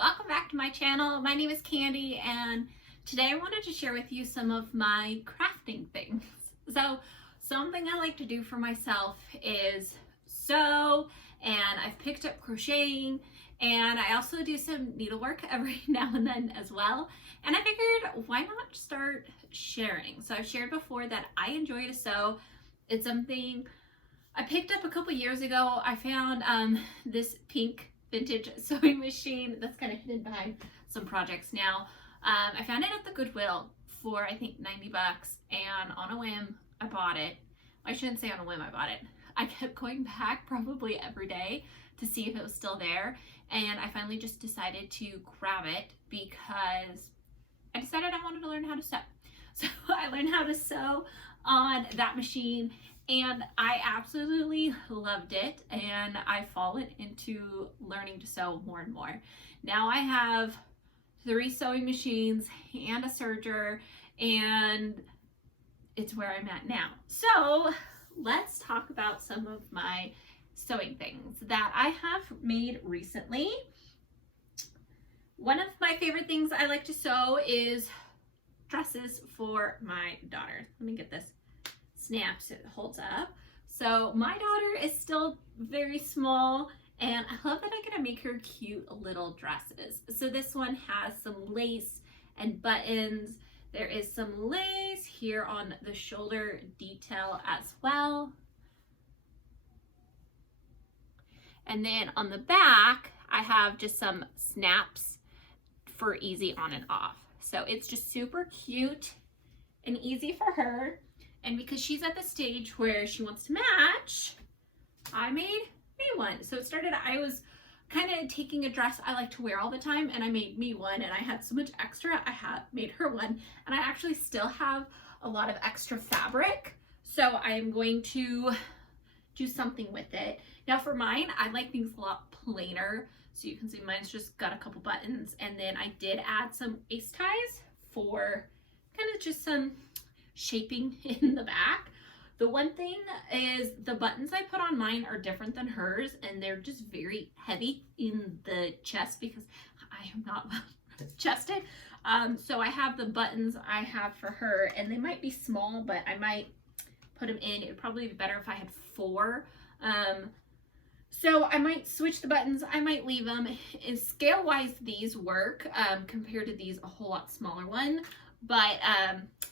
welcome back to my channel. My name is Kandi, and today I wanted to share with you some of my crafting things. So something I like to do for myself is sew, and I've picked up crocheting, and I also do some needlework every now and then as well. And I figured, why not start sharing? So I've shared before that I enjoy to sew. It's something I picked up a couple years ago. I found this pink vintage sewing machine that's kind of hidden behind some projects now. I found it at the Goodwill for I think 90 bucks, and on a whim I bought it. I shouldn't say on a whim I bought it. I kept going back probably every day to see if it was still there, and I finally just decided to grab it because I decided I wanted to learn how to sew. So I learned how to sew on that machine, and I absolutely loved it, and I've fallen into learning to sew more and more. Now I have 3 sewing machines and a serger, and it's where I'm at now. So let's talk about some of my sewing things that I have made recently. One of my favorite things I like to sew is dresses for my daughter. Let me get this snap so it holds up. So my daughter is still very small, and I love that I get to make her cute little dresses. So this one has some lace and buttons. There is some lace here on the shoulder detail as well. And then on the back, I have just some snaps for easy on and off. So it's just super cute and easy for her. And because she's at the stage where she wants to match, I made me one. So it started, I was kind of taking a dress I like to wear all the time, and I made me one, and I had so much extra, I made her one. And I actually still have a lot of extra fabric, so I am going to do something with it. Now for mine, I like things a lot plainer. So you can see mine's just got a couple buttons, and then I did add some ace ties for kind of just some shaping in the back. The one thing is the buttons I put on mine are different than hers, and they're just very heavy in the chest because I am not chested. So I have the buttons I have for her, and they might be small, but I might put them in. It would probably be better if I had 4. So I might switch the buttons, I might leave them. And scale wise, these work compared to these a whole lot smaller one, but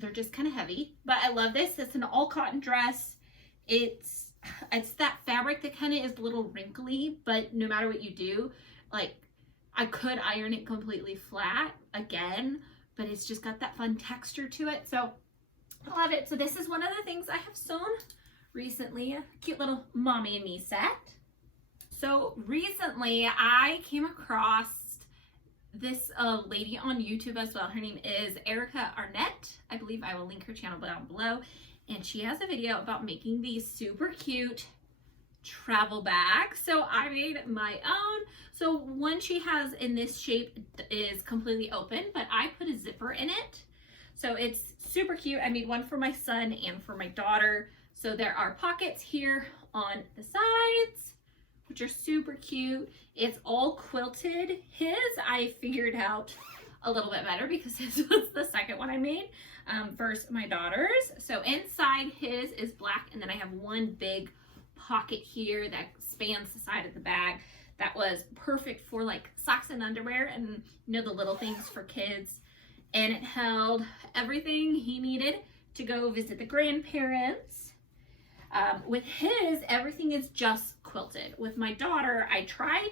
they're just kind of heavy. But I love this. It's an all cotton dress. It's that fabric that kind of is a little wrinkly, but no matter what you do, like I could iron it completely flat again, but it's just got that fun texture to it. So I love it. So this is one of the things I have sewn recently, a cute little mommy and me set. So recently I came across this lady on YouTube as well. Her name is Erica Arnett. I believe I will link her channel down below. And she has a video about making these super cute travel bags. So I made my own. So one she has in this shape is completely open, but I put a zipper in it. So it's super cute. I made one for my son and for my daughter. So there are pockets here on the sides, which are super cute. It's all quilted. His I figured out a little bit better because his was the second one I made versus my daughter's. So inside his is black, and then I have one big pocket here that spans the side of the bag. That was perfect for like socks and underwear and you know, the little things for kids. And it held everything he needed to go visit the grandparents. With his, everything is just quilted. With my daughter, I tried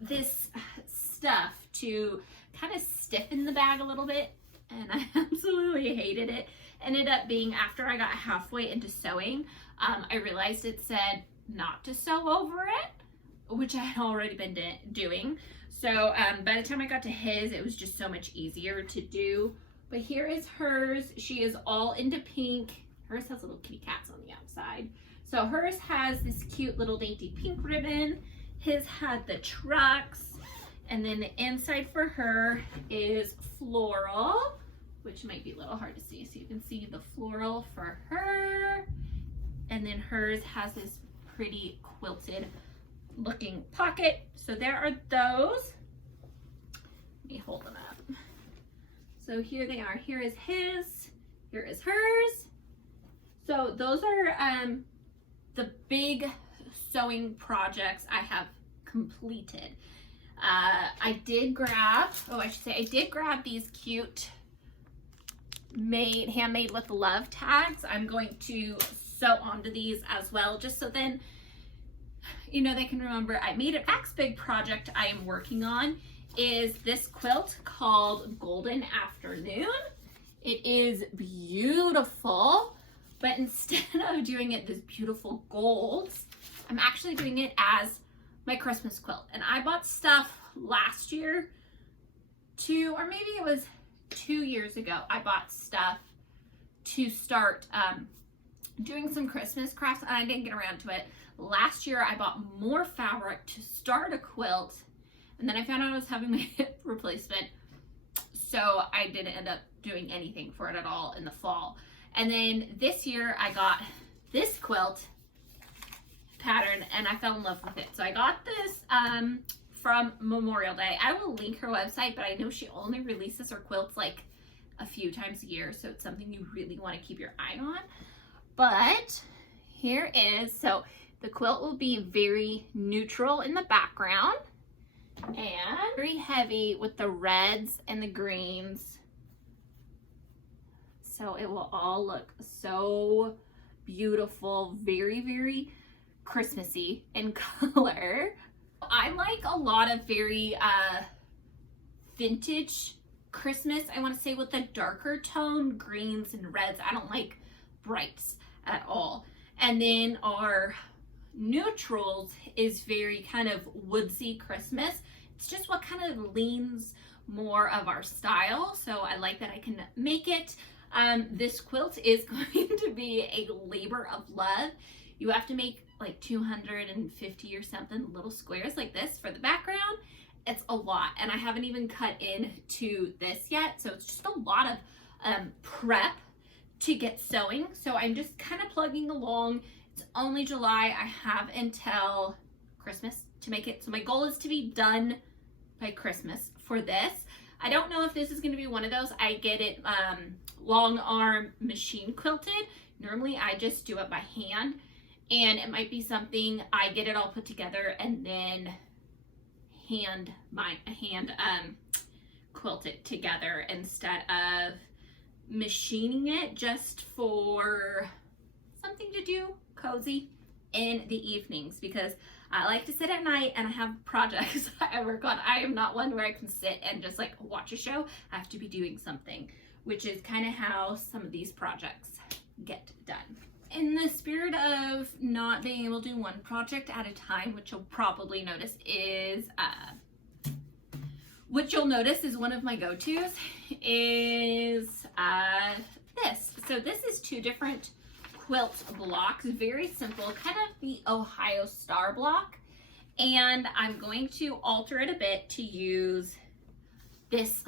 this stuff to kind of stiffen the bag a little bit, and I absolutely hated it. Ended up being, after I got halfway into sewing, I realized it said not to sew over it, which I had already been doing. So by the time I got to his, it was just so much easier to do. But here is hers. She is all into pink. Hers has little kitty cats on the outside. So hers has this cute little dainty pink ribbon. His had the trucks. And then the inside for her is floral, which might be a little hard to see. So you can see the floral for her. And then hers has this pretty quilted looking pocket. So there are those. me hold them up. So here they are. Here is his, here is hers. So those are the big sewing projects I have completed. I did grab these cute handmade with love tags. I'm going to sew onto these as well, just so then, you know, they can remember I made it. Next big project I am working on is this quilt called Golden Afternoon. It is beautiful, but instead of doing it this beautiful golds, I'm actually doing it as my Christmas quilt. And I bought stuff last year or maybe it was 2 years ago, I bought stuff to start doing some Christmas crafts, and I didn't get around to it. Last year I bought more fabric to start a quilt, and then I found out I was having my hip replacement, so I didn't end up doing anything for it at all in the fall. And then this year I got this quilt pattern and I fell in love with it. So I got this from Memorial Day. I will link her website, but I know she only releases her quilts like a few times a year, so it's something you really want to keep your eye on. But here is, so the quilt will be very neutral in the background and very heavy with the reds and the greens. So it will all look so beautiful, very, very Christmassy in color. I like a lot of very vintage Christmas, I want to say, with the darker tone greens and reds. I don't like brights at all. And then our neutrals is very kind of woodsy Christmas. It's just what kind of leans more of our style. So I like that I can make it. This quilt is going to be a labor of love. You have to make like 250 or something little squares like this for the background. It's a lot, and I haven't even cut into this yet, so it's just a lot of prep to get sewing. So I'm just kind of plugging along. It's only July. I have until Christmas to make it, so my goal is to be done by Christmas for this. I don't know if this is going to be one of those. I get it long arm machine quilted. Normally I just do it by hand, and it might be something I get it all put together and then hand quilt it together instead of machining it, just for something to do cozy in the evenings, because I like to sit at night and I have projects I work on. I am not one where I can sit and just like watch a show. I have to be doing something, which is kind of how some of these projects get done. In the spirit of not being able to do one project at a time, which you'll probably notice is one of my go-tos is this. So this is 2 different quilt blocks, very simple, kind of the Ohio Star block, and I'm going to alter it a bit to use this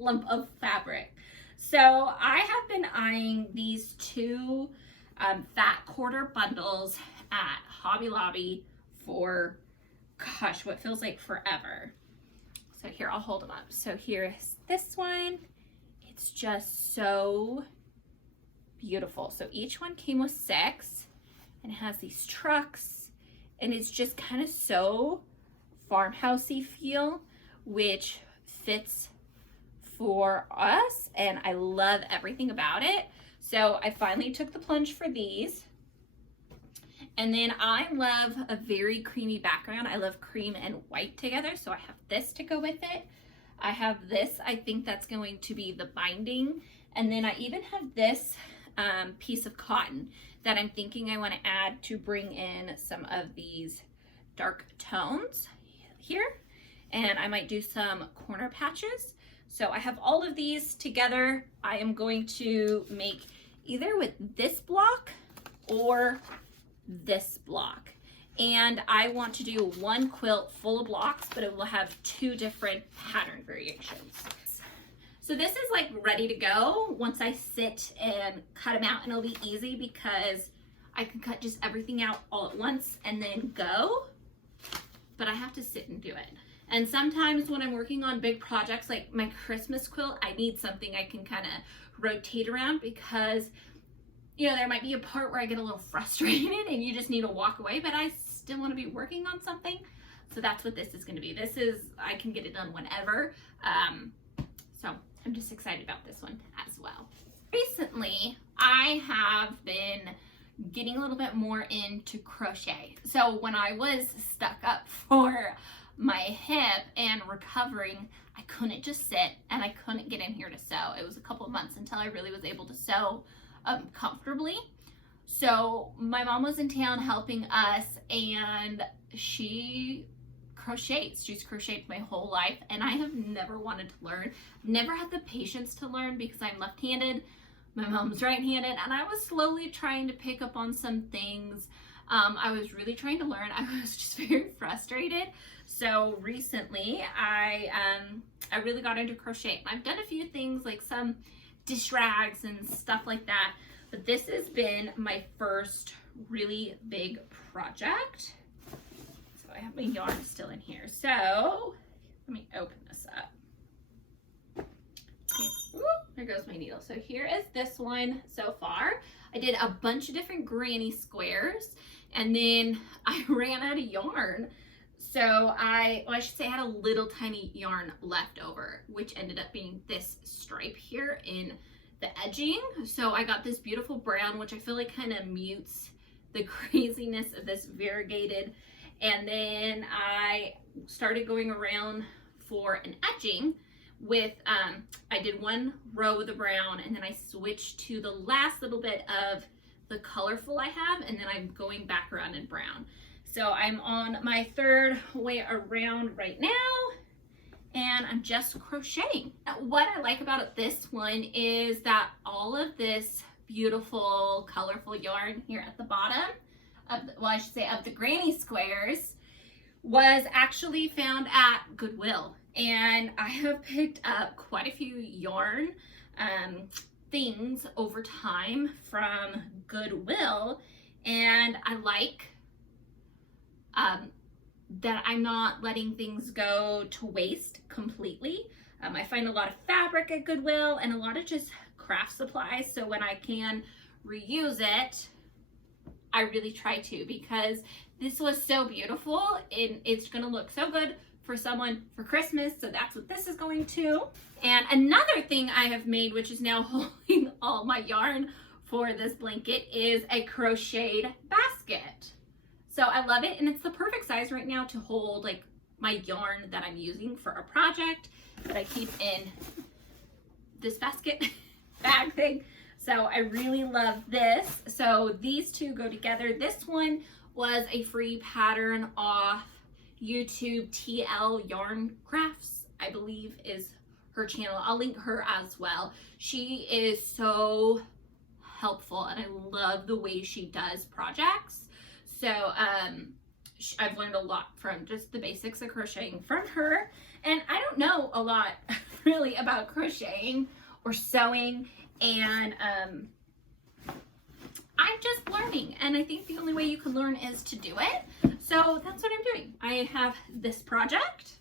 lump of fabric. So I have been eyeing these 2 fat quarter bundles at Hobby Lobby for, gosh, what feels like forever. So here, I'll hold them up. So here's this one. It's just so beautiful. So each one came with 6 and it has these trucks, and it's just kind of so farmhousey feel, which fits for us, and I love everything about it. So I finally took the plunge for these. And then I love a very creamy background. I love cream and white together, so I have this to go with it. I have this, I think that's going to be the binding. And then I even have this piece of cotton that I'm thinking I want to add to bring in some of these dark tones here. And I might do some corner patches. So I have all of these together. I am going to make either with this block or this block. And I want to do one quilt full of blocks, but it will have 2 different pattern variations. So this is like ready to go once I sit and cut them out, and it'll be easy because I can cut just everything out all at once and then go, but I have to sit and do it. And sometimes when I'm working on big projects like my Christmas quilt, I need something I can kind of rotate around because, you know, there might be a part where I get a little frustrated and you just need to walk away, but I still want to be working on something. So that's what this is going to be. This is, I can get it done whenever. So I'm just excited about this one as well. Recently, I have been getting a little bit more into crochet. So when I was stuck up for my hip and recovering, I couldn't just sit and I couldn't get in here to sew. It was a couple of months until I really was able to sew comfortably. So my mom was in town helping us, and she crochets. She's crocheted my whole life, and I have never wanted to learn. Never had the patience to learn because I'm left-handed. My mom's right-handed, and I was slowly trying to pick up on some things. I was really trying to learn. I was just very frustrated. So recently, I really got into crochet. I've done a few things like some dish rags and stuff like that, but this has been my first really big project. So I have my yarn still in here. So let me open this up. Ooh, there goes my needle. So here is this one so far. I did a bunch of different granny squares, and then I ran out of yarn. So I should say I had a little tiny yarn left over, which ended up being this stripe here in the edging. So I got this beautiful brown, which I feel like kind of mutes the craziness of this variegated. And then I started going around for an edging with, I did one row of the brown, and then I switched to the last little bit of the colorful I have, and then I'm going back around in brown. So I'm on my third way around right now, and I'm just crocheting. What I like about this one is that all of this beautiful, colorful yarn here at the bottom of the, well, I should say of the granny squares, was actually found at Goodwill. And I have picked up quite a few yarn things over time from Goodwill, and I like that I'm not letting things go to waste completely. I find a lot of fabric at Goodwill and a lot of just craft supplies, so when I can reuse it, I really try to, because this was so beautiful and it's gonna look so good for someone for Christmas, so that's what this is going to. And another thing I have made, which is now holding all my yarn for this blanket, is a crocheted basket. So I love it, and it's the perfect size right now to hold like my yarn that I'm using for a project that I keep in this basket bag thing. So I really love this. So these two go together. This one was a free pattern off YouTube. TL Yarn Crafts, I believe, is her channel. I'll link her as well. She is so helpful, and I love the way she does projects. So I've learned a lot from just the basics of crocheting from her. And I don't know a lot really about crocheting or sewing, and I'm just learning, and I think the only way you can learn is to do it. So that's what I'm doing. I have this project.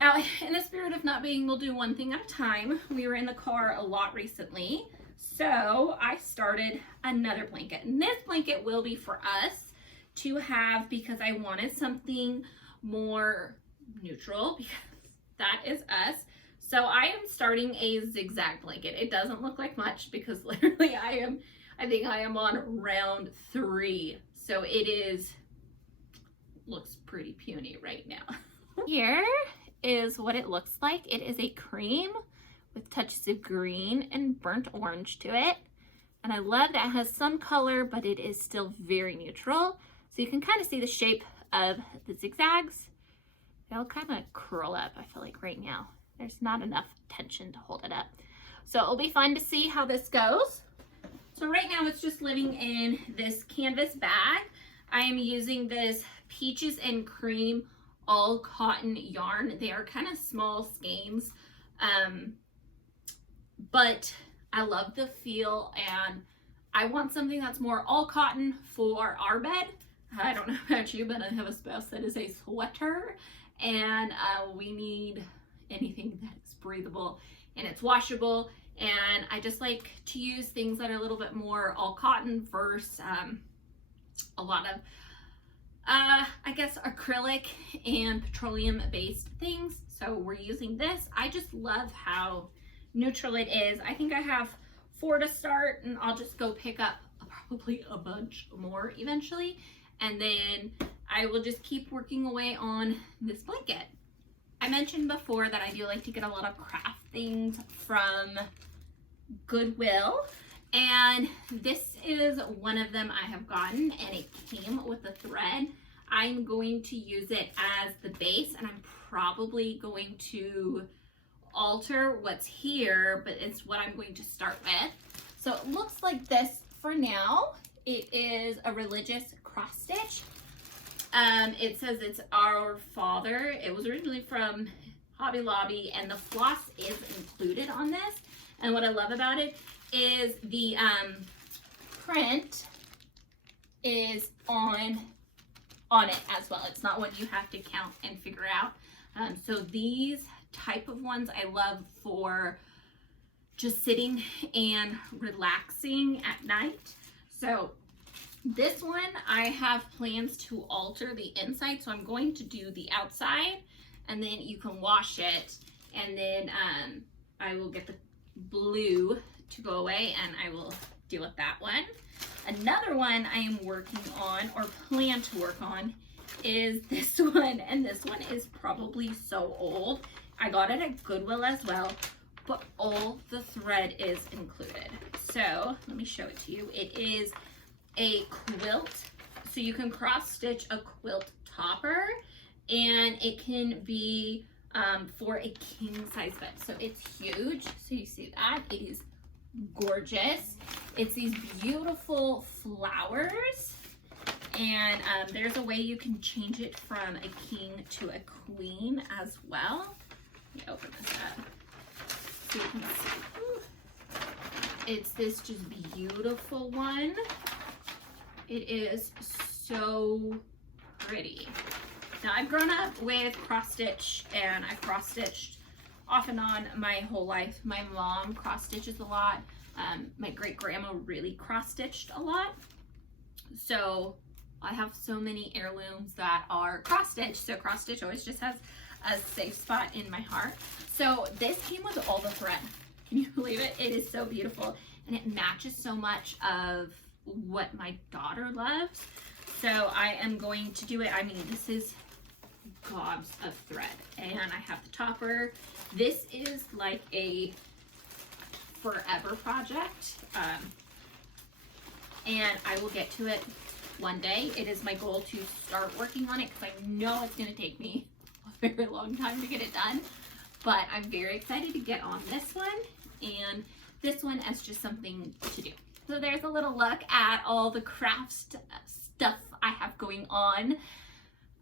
Now, in the spirit of not being able to do one thing at a time, we were in the car a lot recently, so I started another blanket. And this blanket will be for us to have because I wanted something more neutral, because that is us. So I am starting a zigzag blanket. It doesn't look like much because literally I think I am on round 3. So it looks pretty puny right now. Here is what it looks like. It is a cream with touches of green and burnt orange to it. And I love that it has some color, but it is still very neutral. So you can kind of see the shape of the zigzags. They'll kind of curl up, I feel like right now. There's not enough tension to hold it up. So it'll be fun to see how this goes. So right now it's just living in this canvas bag. I am using this Peaches and Cream all cotton yarn. They are kind of small skeins, but I love the feel, and I want something that's more all cotton for our bed. I don't know about you, but I have a spouse that is a sweater, and we need anything that is breathable and it's washable. And I just like to use things that are a little bit more all cotton versus a lot of I guess acrylic and petroleum based things. So we're using this. I just love how neutral it is. I think I have 4 to start, and I'll just go pick up probably a bunch more eventually, and then I will just keep working away on this blanket. I mentioned before that I do like to get a lot of craft things from Goodwill, and this is one of them I have gotten, and it came with a thread. I'm going to use it as the base, and I'm probably going to alter what's here, but it's what I'm going to start with. So it looks like this for now. It is a religious cross stitch. It says it's Our Father. It was originally from Hobby Lobby, and the floss is included on this. And what I love about it is the print is on it as well. It's not one you have to count and figure out. So these type of ones I love for just sitting and relaxing at night. So this one I have plans to alter the inside, so I'm going to do the outside, and then you can wash it, and then I will get the blue to go away and I will deal with that one. Another one I am working on, or plan to work on, is this one, and this one is probably so old. I got it at Goodwill as well, but all the thread is included. So let me show it to you. It is a quilt, so you can cross stitch a quilt topper, and it can be for a king size bed. So it's huge. So you see that it is gorgeous. It's these beautiful flowers, and there's a way you can change it from a king to a queen as well. Let me open this up so you can see. It's this just beautiful one. It is so pretty. Now, I've grown up with cross stitch, and I've cross stitched off and on my whole life. My mom cross stitches a lot. My great grandma really cross stitched a lot. So I have so many heirlooms that are cross stitched. So cross stitch always just has a safe spot in my heart. So this came with all the thread. Can you believe it? It is so beautiful, and it matches so much of what my daughter loves. So I am going to do it. I mean, this is gobs of thread, and I have the topper. This is like a forever project, and I will get to it one day. It is my goal to start working on it because I know it's going to take me a very long time to get it done, but I'm very excited to get on this one, and this one as just something to do. So there's a little look at all the craft stuff I have going on.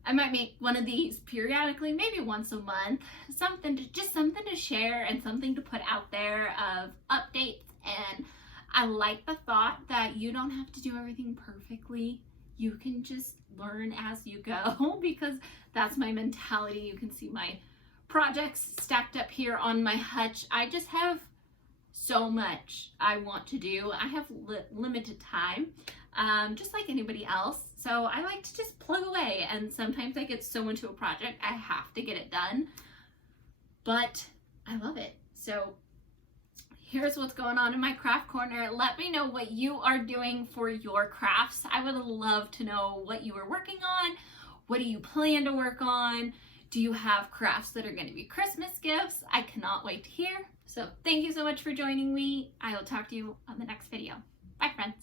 I might make one of these periodically, maybe once a month, something to share and something to put out there of updates. And I like the thought that you don't have to do everything perfectly. You can just learn as you go, because that's my mentality. You can see my projects stacked up here on my hutch. I just have so much I want to do. I have limited time, just like anybody else. So I like to just plug away, and sometimes I get so into a project I have to get it done, but I love it. So here's what's going on in my craft corner. Let me know what you are doing for your crafts. I would love to know what you are working on. What do you plan to work on? Do you have crafts that are going to be Christmas gifts? I cannot wait to hear. So thank you so much for joining me. I will talk to you on the next video. Bye, friends.